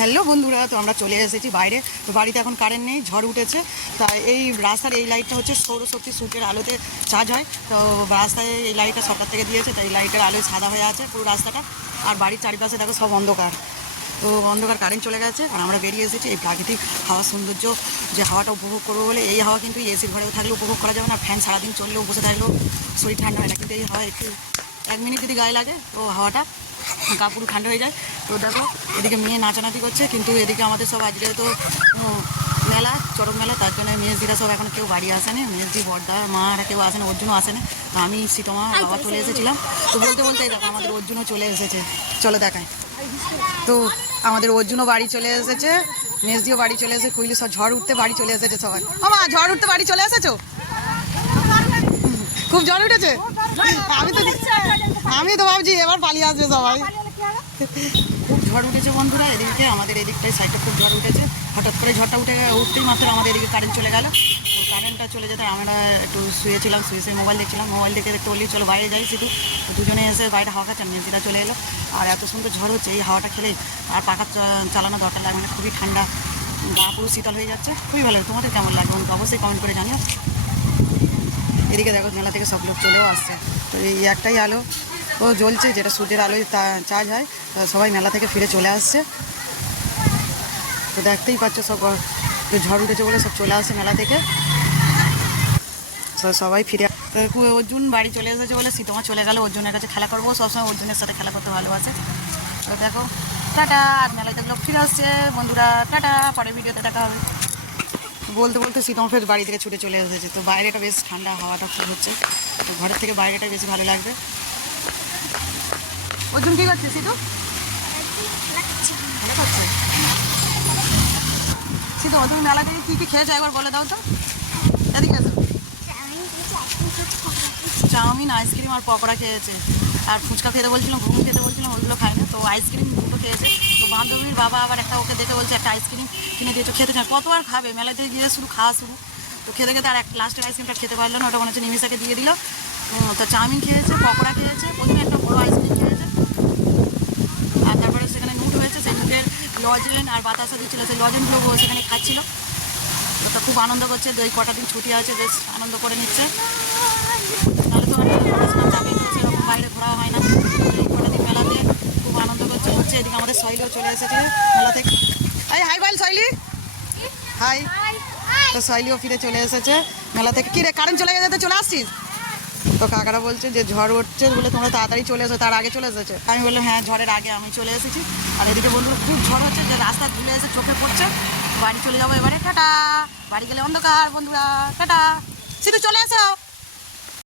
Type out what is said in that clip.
Hello বন্ধুরা, তো আমরা চলে এসেছি বাইরে। তো বাড়িতে এখন কারেন্ট নেই, ঝড় উঠেছে। তাই এই রাস্তার এই লাইটটা হচ্ছে সৌরশক্তি সূর্যের আলোতে চার্জ হয়। তো রাস্তায় এই লাইটটা সরকার থেকে দিয়েছে, তাই এই লাইটের আলোয় সাদা হয়ে আছে পুরো রাস্তাটা। আর বাড়ির চারিপাশে দেখো সব অন্ধকার। তো অন্ধকার, কারেন্ট চলে গেছে আর আমরা বেরিয়ে এসেছি এই প্রাকৃতিক হাওয়ার সৌন্দর্য, যে হাওয়াটা উপভোগ করবো বলে। এই হাওয়া কিন্তু এসির ঘরেও থাকলেও উপভোগ করা যাবে না, ফ্যান সারাদিন চললেও বসে থাকলেও শরীর ঠান্ডা হয় না। কিন্তু এই হাওয়া একটু 1 মিনিট যদি গায়ে লাগে তো হাওয়াটা গা পুরো ঠান্ডা হয়ে যায়। তো দেখো এদিকে মেয়ে নাচানাচি করছে, কিন্তু এদিকে আমাদের সব আজকে তো মেলা, চড়ক মেলা, তার জন্য মেজদিরা সব এখন কেউ বাড়ি আসেনি। মেজদি, বর্দা, মারা কেউ আসেনি, অর্জুনও আসেনি। তো আমি, সীতমা, বাবা চলে এসেছিলাম। তো বলতে বলতে দেখো আমাদের অর্জুনও চলে এসেছে, চলো দেখায়। তো আমাদের অর্জুনও বাড়ি চলে এসেছে, মেজদিও বাড়ি চলে এসেছে, কুইলি সব ঝড় উঠতে বাড়ি চলে এসেছে সবাই। আমা ঝড় উঠতে বাড়ি চলে এসেছো? খুব ঝড় উঠেছে। আমি তো ভাবছি এবার পালিয়ে আসবে সবাই। খুব ঝড় উঠেছে বন্ধুরা এদিকে, আমাদের এদিকটায় সাইডটা খুব ঝড় উঠেছে। হঠাৎ করে ঝড়টা উঠতেই মাত্র আমাদের এদিকে কারেন্ট চলে গেল। কারেন্টটা চলে যেতে আমরা একটু শুয়েছিলাম, শুয়ে মোবাইল দেখছিলাম। মোবাইল দেখতে দেখতে বলি চলো বাইরে যাই। শুধু দুজনে এসে বাইরে হাওয়া খাচ্ছেন, মেয়েরা চলে এলো। আর এত সুন্দর ঝড় হচ্ছে, এই হাওয়াটা খেলেই আর পাখা চালানো দরকার লাগে, মানে খুবই ঠান্ডা, গা পুরো শীতল হয়ে যাচ্ছে। খুবই ভালো। তোমাদের কেমন লাগবে অবশ্যই কমেন্ট করে জানিও। এদিকে দেখো মেলা থেকে সব লোক চলেও আসছে। তো এই একটাই আলো ও জ্বলছে, যেটা সূর্যের আলোয় চার্জ হয়। সবাই মেলা থেকে ফিরে চলে আসছে। তো দেখতেই পাচ্ছ সব ঝড় উঠেছে বলে সব চলে আসছে মেলা থেকে। সবাই ফিরে, অর্জুন বাড়ি চলে এসেছে বলে সীতমা চলে গেল অর্জুনের কাছে খেলা করবো। সবসময় অর্জুনের সাথে খেলা করতে ভালোবাসে। তো দেখো টাটা, আর মেলায় থেকে লোক ফিরে আসছে বন্ধুরা। টাটা, পরের ভিডিওতে দেখা হবে। বলতে বলতে সীতমা ফের বাড়ি থেকে ছুটে চলে এসেছে। তো বাইরেটা বেশ ঠান্ডা, হাওয়াটা খুব হচ্ছে। তো ঘরের থেকে বাইরেটা বেশি ভালো লাগবে। অর্জুন কী করছে? সীতু খেলা করছে। সীতু তুমি মেলা থেকে কী কী খেয়েছো একবার বলে দাও তো। এদিকে এসো। চাউমিন, আইসক্রিম আর পকোড়া খেয়েছে। আর ফুচকা খেতে বলছিলাম, ঘুগনি খেতে বলছিলাম, ওইগুলো খায় না। তো আইসক্রিম দুটো খেয়েছে। তো বান্ধবীর বাবা আবার একটা ওকে দেখে বলছে একটা আইসক্রিম কিনে দিয়েছো, খেতে চায়। কত আর খাবে, মেলাতে গিয়ে শুধু খাওয়া শুরু। তো খেতে খেতে আর একটা লাস্টের আইসক্রিমটা খেতে পারলো না, ওটা মনে হচ্ছে নিমিষাকে দিয়ে দিল। তো চাউমিন খেয়েছে, পকোড়া খেয়েছে, প্রথমে একটা বড়ো আইসক্রিম খেয়েছে। আর তারপরে সেখানে নুট হয়েছে, সেই নুটের লজেন আর বাতাসা দিচ্ছিলো, সেই লজেনগুলো সেখানে খাচ্ছিল। তো তা খুব আনন্দ করছে। ওই কটা দিন ছুটি আছে, বেশ আনন্দ করে নিচ্ছে। তাহলে তো চাপে সেরকম বাইরে ঘোরা হয় না। এই কটা দিন মেলাতে খুব আনন্দ করছে। এদিকে আমাদের শৈলীও চলে এসেছে মেলা থেকে। এই হাই বল শৈলী, হাই। তো শৈলীও ফিরে চলে এসেছে মেলা থেকে। কী রে, কারেন্ট চলে গেছে, চলে আসছিস? তো কাকারা বলছে যে ঝড় উঠছে বলে তোমরা তাড়াতাড়ি চলে এসো, তার আগে চলে এসেছে। আমি বললাম হ্যাঁ, ঝড়ের আগে আমি চলে এসেছি। আর এদিকে বন্ধু খুব ঝড় হচ্ছে, যে রাস্তা ধুলে এসে চোখে পড়ছে। বাড়ি চলে যাবো এবারে। টাটা, বাড়ি গেলে অন্ধকার বন্ধুরা। টাটা, শুধু চলে এসো।